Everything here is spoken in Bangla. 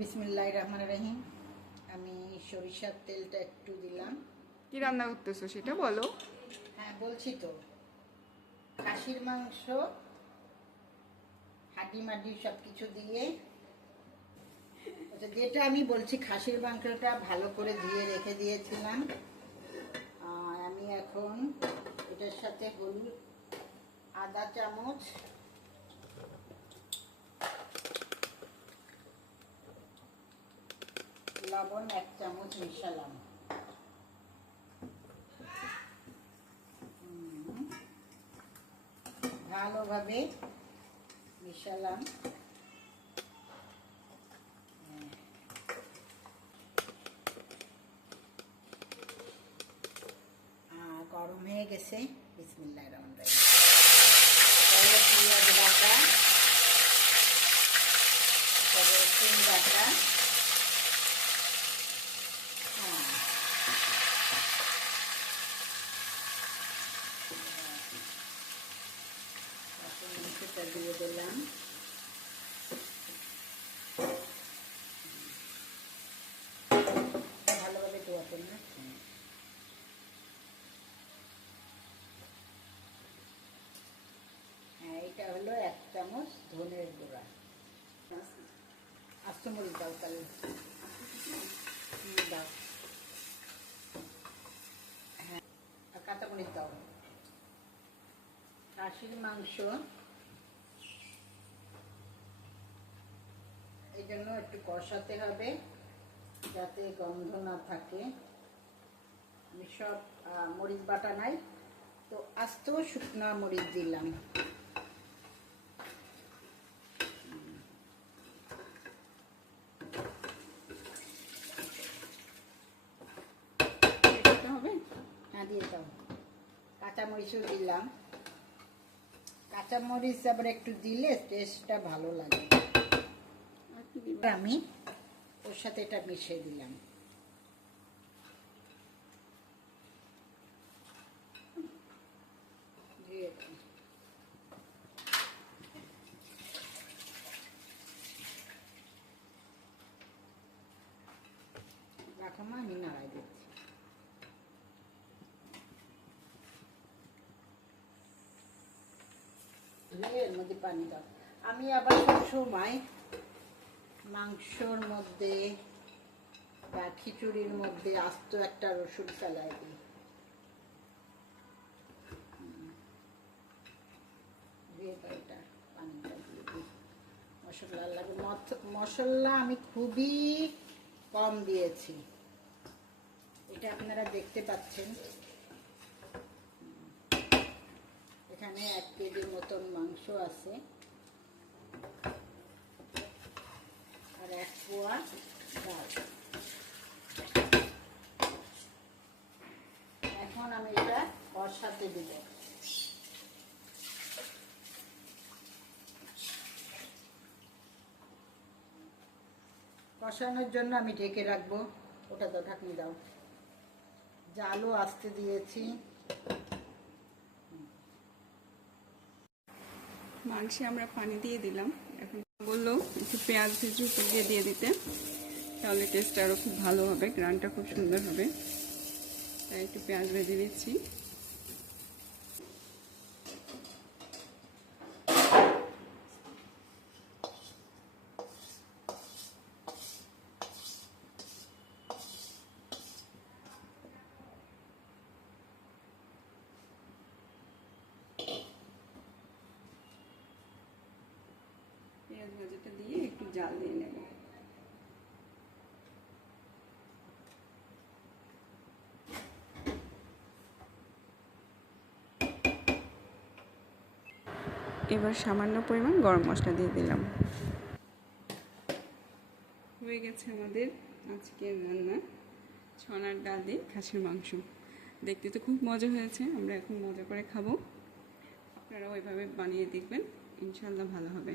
বিসমিল্লাহির রহমানির রহিম। আমি সরিষার তেলটা একটু দিলাম। কি রান্না করতেছো সেটা বলো। হ্যাঁ বলছি তো, খাসির মাংস হাড্ডি মাড্ডি সব কিছু দিয়ে, আচ্ছা যেটা আমি বলছি খাসির মাংসটা ভালো করে ধুয়ে রেখে দিয়েছিলাম। আমি এখন এটার সাথে হলুদ আধা চামচ, লবণ 1 চামচ মিশালাম। ভালোভাবে মিশালাম। গরম হয়ে গেছে। বিসমিল্লাহির রহমানির রহিম। পেঁয়াজ বাটা, রসুন বাটা, মাংসটা দিয়ে দিলাম। ভালোভাবে ধোয়াতে না। হ্যাঁ, এটা হলো 1 চামচ ধনের গুঁড়া। আস্ত মরিচ দাও তাহলে, দাও। হ্যাঁ, আর কাঁচা মরিচ দাও। খাসির মাংস এই জন্য একটু কষাতে হবে যাতে গন্ধ না থাকে। আমি সব মরিচ বাটা নাই তো আস্ত শুকনা মরিচ দিলাম। হ্যাঁ দিয়ে দাও। কাঁচামরিচও দিলাম। কাঁচামরিচ আবার একটু দিলে টেস্টটা ভালো লাগে। আমি ওর সাথে এটা মিশিয়ে দিলাম। রাখো মা, আমি নাড়াই দিচ্ছি। এর মধ্যে পানি দাও। আমি আবার সবসময় মাংসর মধ্যে বা খিচুড়ির মধ্যে আস্ত একটা রসুন ফেলাই দিই। পানিটা দিয়ে দিই। মশলা লাগে, মশলা আমি খুবই কম দিয়েছি, এটা আপনারা দেখতে পাচ্ছেন। এখানে 1 কেজির মতন মাংস আছে আর 1 পোয়া ডাল। এখন আমি এটা কষাতে দিব। কষানোর জন্য আমি ঢেকে রাখবো। ওটা তো ঢাকনি দাও। জালও আসতে দিয়েছি। মাংসে আমরা পানি দিয়ে দিলাম। এখন বললো একটু পেঁয়াজ ভেজে উপর দিয়ে দিতে, তাহলে টেস্টটা আরও খুব ভালো হবে, গ্রানটা খুব সুন্দর হবে। তাই একটু পেঁয়াজ ভেজে দিচ্ছি। পেঁয়াজ ভাজাটা দিয়ে একটু জাল দিয়ে নেব। এবার সামান্য পরিমাণ গরম মশলা দিয়ে দিলাম। হয়ে গেছে আমাদের আজকের রান্না, ছনার ডাল দিয়ে খাসির মাংস। দেখতে তো খুব মজা হয়েছে, আমরা এখন মজা করে খাবো। আপনারা ওইভাবে বানিয়ে দেখবেন, ইনশাল্লাহ ভালো হবে।